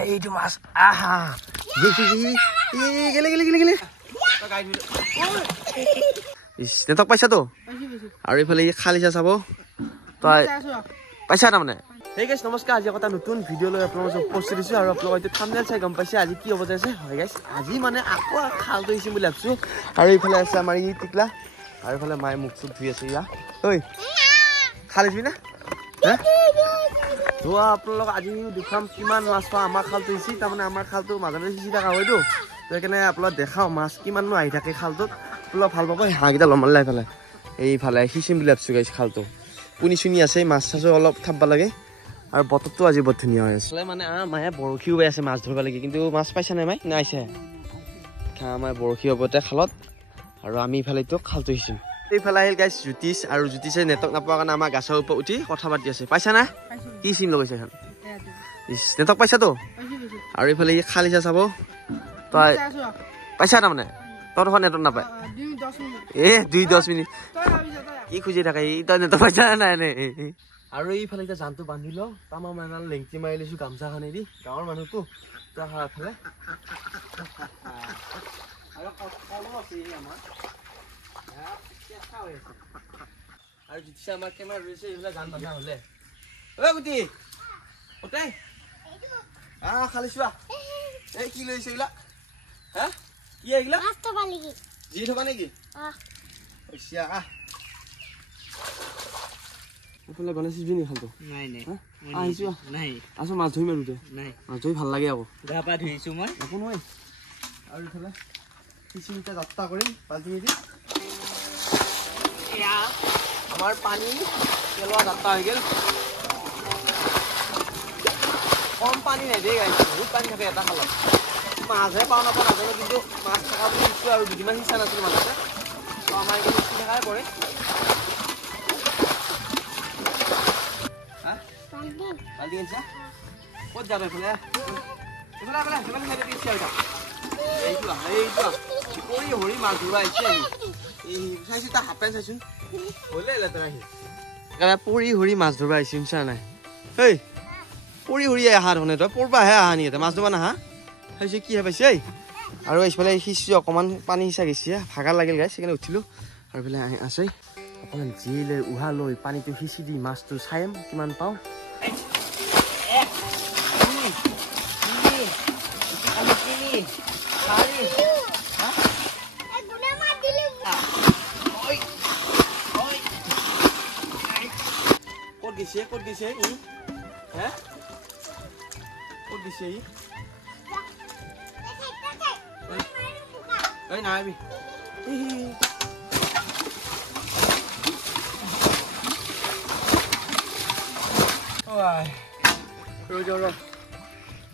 এইটো মাছ আহা গেলে গেলে গেলে গেলে নেটক পাইছা তো আৰু এইফালে খালিছা চাব তই পাইছা তাৰমানে Hey guys, নমস্কাৰ আজি এটা নতুন ভিডিও লৈ আপোনালোকক পোষ্ট দিছো আৰু আপোনালোকে এইটো থাম্বনেল চাই গম পাইছে আজি কি হ'ব যাইছে হয় গাইস আজি মানে আকৌ খাল ধৰিছে বুলি ভাবছো আৰু এইফালে আছে আমাৰ ই টিকলা আৰু এইফালে মাই মুখ চুখ ধুই আছে ইয়া ঐ খালিবি না তো আপোনালোক আজি দেখাম কিমান মাছ পা আমাৰ খাল ধৰিছে তাৰমানে আমাৰ খালটো মাজতে সিচি থকা হয়তো তো সেইকাৰণে আপোনালোক দেখাও মাছ কিমাননো আহি থাকে খালটোত আপোনালোক ভাল পাব হাঁহকেইটা লমাল এইফালে এইফালে সিচিম বুলি ভাবছো গাইস খালটো পুনি চুনি আছে মাছ চাছো অলপ থাকবা লাগে আৰু বতৰটো আজি বহুত ধুনীয়া হৈ আছে মানে মায়ে বৰশীও বাই আছে মাছ ধৰিব লাগে কিন্তু মাছ পাইছা নাই মাই নাইছে আমাৰ বৰশী হ'বতে খালত আৰু আমি ইফালে তো খালটো সিচিম এইফালে আহিল গাইছ জ্যোতিষ আৰু জ্যোতিষে নেটক নাপোৱা কাৰণে আমাৰ গাছৰ ওপৰত উঠি কথা পাতি আছে পাইছা না কি চিন লগাইছে এখন নেটক পাইছা তো আৰু এইফালে খালিছা চাব তই পাইছা তাৰমানে তহঁতৰ নেটক নাপায় 2-10 মিনিট কি খুজি থাকে তই নেটক পাইছা নাই নে আৰু এইফালে এতিয়া জানটো বান্ধি লওঁ তামা মানে লেংটি মাৰি লৈছো গামচাখনে দি গাঁৱৰ মানুহটো তাৰফালে আৰু যেতিয়া আমাৰ কেমেৰা ৰৈছে এইবিলাক গান বান্ধা হলে ঐ গুটি ওতে খালি চোৱা এই কি লৈছে এইবিলাক হা কি এইবিলাক জি থকা নেকি এইফালে গণেশ বিনি খালটো নাই নাই আহিছো নাই আছো মাছ ধৰি মাৰোতে নাই মাছ ধৰি ভাল লাগে আকৌ গা পা ধুইছো মই একো নহয় আৰু এইফালে কিচিনটা যাত্ৰা কৰিম বাল্টি দি এয়া আমাৰ পানী পেলোৱা যাত্ৰা হৈ গ'ল কম পানী নাই দেই গাইছ বহুত পানী থাকে এটা খালত মাছহে পাওঁ নাপাওঁ নাজানো কিন্তু মাছ থকা বুলি দিছোঁ আৰু দুদিনমান সিঁচা নাছিলোঁ মাজতে তো আমাৰ এইখিনি সিঁচি থকাই পৰে বাল্টি আনিছা ক'ত যাবা এইফালে এইটো পৰি হৰি মাছ ধৰিব আহিছে আমি চাইছো তাৰ হাফ পেণ্ট চাইছোন হ'লে লেতেৰা আহি পৰি হৰি মাছ ধৰিব আহিছে শুনিছা নাই এই পৰি হৰি আহা ধৰণে তই পৰবাহে আহা নি মাছ ধৰিব নাহা চাইছো কিহে পাইছে এই আৰু এইফালে সিঁচিছোঁ অকণমান পানী সিঁচা গৈছে ভাগৰ লাগিল গাইছ সেইকাৰণে উঠিলোঁ আৰু এইফালে আছে অকণমান জিলে উহা লৈ পানীটো সিঁচি দি মাছটো চাইম কিমান পাওঁ ক'ত গৈছে ই হে ক'ত গৈছে ই ঐ নাইবি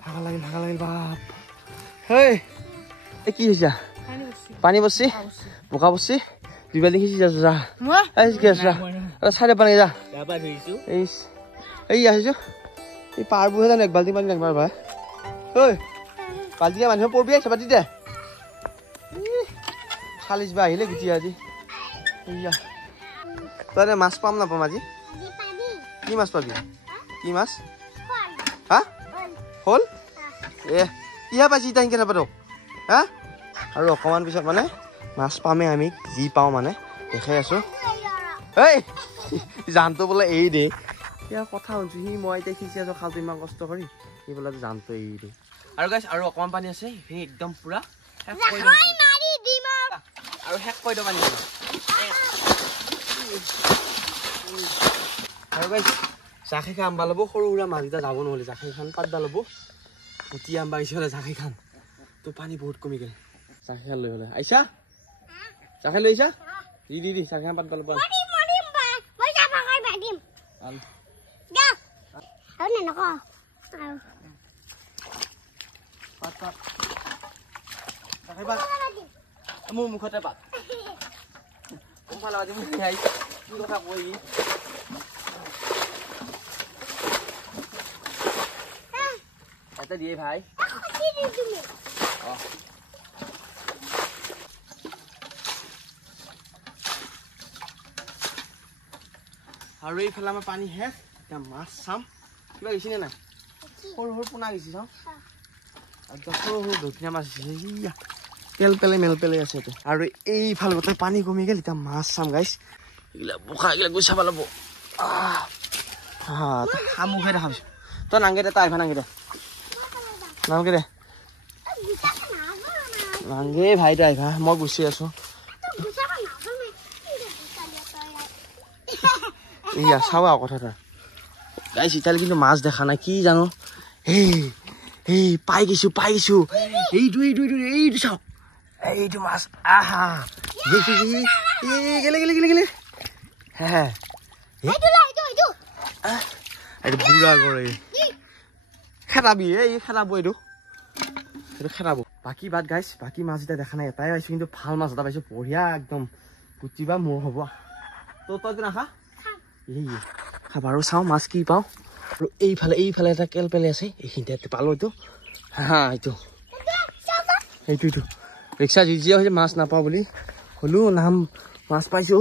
ভাগৰ লাগিল বাপ হেই এই কি হৈছে পানী বসছি বোকা বসছি দুই বাল্টি সিঁচি যাচ্ছ যা কি আছা চাইডে পানী যা এই আহিছো এই পাৰবোৰ জানো এক বাল্টি পানী লাগবাৰ ভাই ঐ বাল্টিকে মানুহে পৰবি আহিছে পাতি দে খালিছ বা আহিলে গুটি আজি তই মাছ পাম নাপাম আজি কি মাছ পাবি কি মাছ হা হ'ল কিহে পাইছি এতিয়া সেনেকৈ নাপাতো হা আৰু অকণমান পিছত মানে মাছ পামেই আমি যি পাওঁ মানে দেখাই আছো এই জানটো বোলে এৰি দে ইয়াৰ কথা শুনছো সি মই এতিয়া সিঁচি আছো খালটো ইমান কষ্ট কৰি সি বোলে জানটো এৰি দে আৰু গাইছ আৰু অকণমান পানী আছে সেইখিনি একদম পুৰা আৰু শেষ কৰি দিওঁ পানী আৰু গাইছ জাখি খাই আম্বা ল'ব সৰু সুৰা মাছকেইটা যাব নহ'লে জাখি খান পাতবা ল'ব উঠি আম্বা আহিছে হ'লে জাখি খান তো পানী বহুত কমি গ'ল জাখি খান লৈ হ'লে আহিছা জাখি লৈ আহিছা দি জাখি খান পাতবা ল'ব মোৰ মুখতে পাত কোনফালে আজি মোক আহি কি কথা কৈ এটা দিয়ে ভাই আৰু এইফালে আমাৰ পানী শেষ এতিয়া মাছ চাম কিবা গৈছে নে নাই সৰু সৰু পোনা গৈছে চাওঁ ধুনীয়া মাছ পেল পেলে মেল পেলে আছে আৰু এইফালে গোটেই পানী কমি গ'ল এতিয়া মাছ চাম গাইছ এইবিলাক বোকা এইবিলাক গৈ চাব লাগিব শামুকহে দেখা পাইছো তই নাংগে দে তাই নাংগে দে নাংগে দে নাংগে ভাই তাই মই গুচি আছো এইয়া চাওঁ আৰু কথা তাৰ গাইছ এতিয়ালৈ কিন্তু মাছ দেখা নাই কি জানো এই পাই গৈছো এইটো চাওঁ এইটো মাছ আহা গেলে এইটো বুঢ়া কৰে খেদাবি এই খেদাব এইটো খেদাব বাকী বাদ গাইছ বাকী মাছ এতিয়া দেখা নাই এটাই পাইছো কিন্তু ভাল মাছ এটা পাইছো বঢ়িয়া একদম পুতিবা মোৰ হ'ব তই নাখা এই খাবা আৰু চাওঁ মাছ কি পাওঁ আৰু এইফালে এটা কেল পেলে আছে এইখিনিতে পালো এইটো এইটো ৰিক্সা জিজিয়া হৈছে মাছ নাপাওঁ বুলি হ'লেও নাম মাছ পাইছো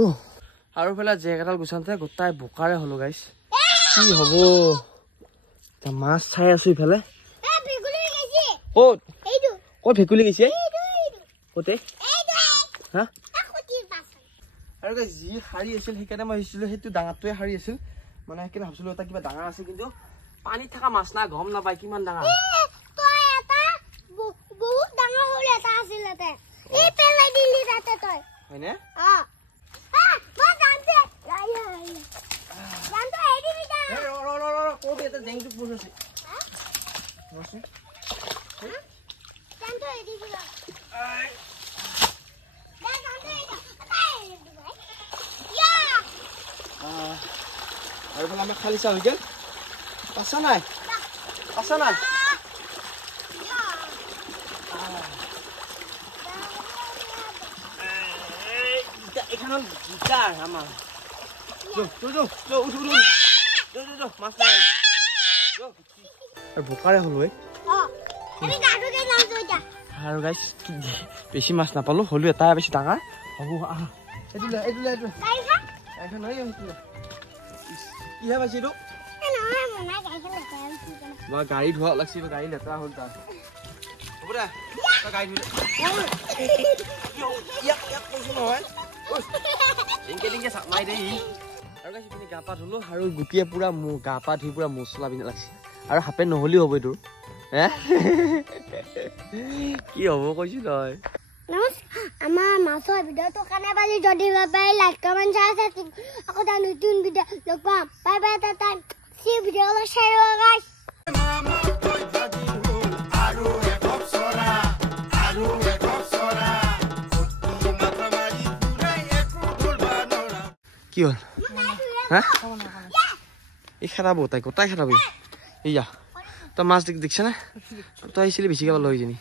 আৰু এইফালে জেক এডাল গুচাওঁতে গোটাই বোকাৰে হ'লো গাইছ কি হ'ব মাছ চাই আছো ইফালে ক'ত ভেকুলী গৈছে ক'তে হা আৰু যি শাৰী আছিল সেইকাৰণে মই ভাবিছিলো সেইটো ডাঙৰটোৱে শাৰী আছিল মানে সেইকাৰণে ভাবিছিলো এটা কিবা ডাঙৰ আছে কিন্তু পানীত থকা মাছ না গম নাপায় কিমান ডাঙৰ হয়নে আৰু ফালে আমাৰ খালি চাওঁ গেল আছা নাই এখানে গিটাৰ আমাৰ মাছ নাই আৰু বোকাৰে হলো আৰু গাইছ বেছি মাছ নাপালো হ'লেও এটা বেছি ডাঙৰ হ'ব আহা কিহে পাইছে এইটো গাড়ী ধোৱা লাগছে গাড়ী লেতেৰা হ'ল তাৰ হ'ব দে তই গাড়ী ধুই কৈছো নহয় টিংকে চাপ মাৰি দে আৰু গাইছ পিনি গা পা ধুলো আৰু গোটেই পুৰা গা পা ধুই পুৰা মছলা পিন্ধি লাগছে আৰু হাপে নহ'লেও হ'ব এইটোৰ কি হ'ব কৈছো তই আমাৰ মাছৰ ভিডিঅ'টো কাৰণে পালি যদি বাই লাইক কমেণ্ট চাই আকৌ এটা নতুন ভিডিঅ' লগ পাম বাই বাই টাটা সি ভিডিঅ'টো শ্বেয়াৰ কৰা গাইছ কি হ'ল হা এই খেদাব তাই গোটাই খেদাবি এইয়া তই মাছ দেখিছ নে তই আহিছিলি বেছিকৈ লৈ যাবি